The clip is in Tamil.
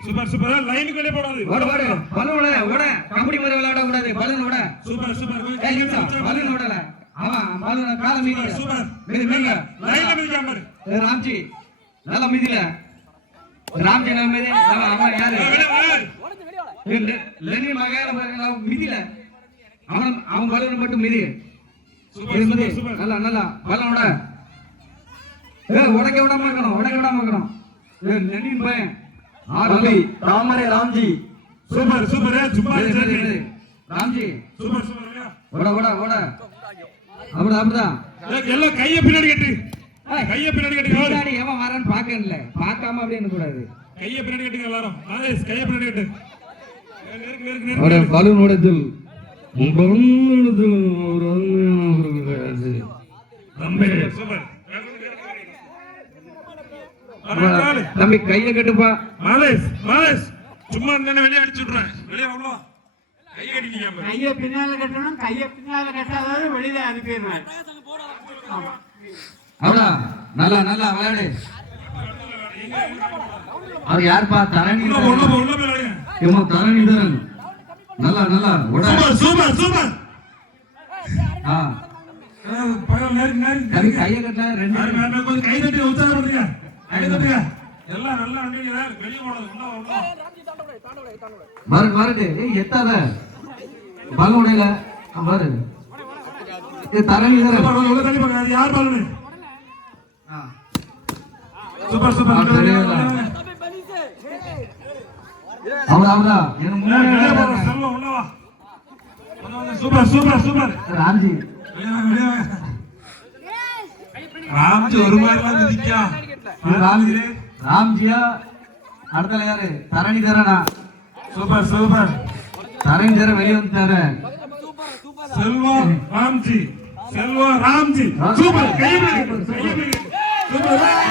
சூப்பர் சூப்பர் லைனுக்குள்ளே போடாது ஓட ஓட பலூன் ஓட கபடி மாதிரி விளையாட கூடாது பலூன் ஓட சூப்பர் சூப்பர் பலூன் ஓடல ஆமா பலூன் கால மீதி சூப்பர் மீதி மீதி லைன்ல மீதியா பாரு ராம்ஜி நல்ல மீதில ராம்ஜி நல்ல மீதி அவன் யாரு லெனி மகால மீதில அவன் பலூன் மட்டும் மீதி சூப்பர் சூப்பர் நல்ல நல்ல பலூன் ஓட உடைக்க விடாம இருக்கணும் லெனின் பையன் ஆரம்பி தாமரை ராம்ஜி சூப்பர் சூப்பர் சும்மா ராம்ஜி சூப்பர் சூப்பர் ஓட ஓட ஓட அப்படிதான் எல்லாம் கைய பின்னாடி கட்டு கைய பின்னாடி கட்டுங்க பின்னாடி எவன் வரான்னு பாக்கல பார்க்காம அப்படியே என்ன கூடாது கைய பின்னாடி கட்டுங்க எல்லாரும் ஆதேஷ் கைய பின்னாடி கட்டு ஒரு பலூன் ஓடுதல் சூப்பர் தம்பி கைய கட்டுப்பா மாலேஷ் மாலேஷ் சும்மா என்ன வெளிய அடிச்சு விடுறேன் வெளிய அவ்வளோ கை கட்டிட்டீங்க கைய பின்னால கட்டணும் கைய பின்னால கட்டாதவரை வெளியில அனுப்பிடுவேன் அவடா நல்லா நல்லா விளையாடு அவர் யாருப்பா தரணி இவன் தரணிதரன் நல்லா நல்லா சூப்பர் சூப்பர் கைய கட்ட ரெண்டு கொஞ்சம் கை தட்டி உற்சாகம் பண்ணுங்க கை தட்டுங்க எல்லாம் நல்லா அண்டிங்க வெளிய போடுறது மறு எத்தாத பலூன் உடையல பாரு தரணிதரன் உள்ள தள்ளி போங்க அது யார் பலூன் சூப்பர் சூப்பர் அவடா என்ன முன்னாடி செல்வம் உள்ள வா super super super Ramji Ramji ஒரு மாதிரி நிக்கா ராம்ஜி ராம்ஜியா அடுத்தல யாரு தரணிதரனா சூப்பர் சூப்பர் தரணிதரன் வெளிய வந்துட்டாரு செல்வம் ராம்ஜி சூப்பர் கையை சூப்பர்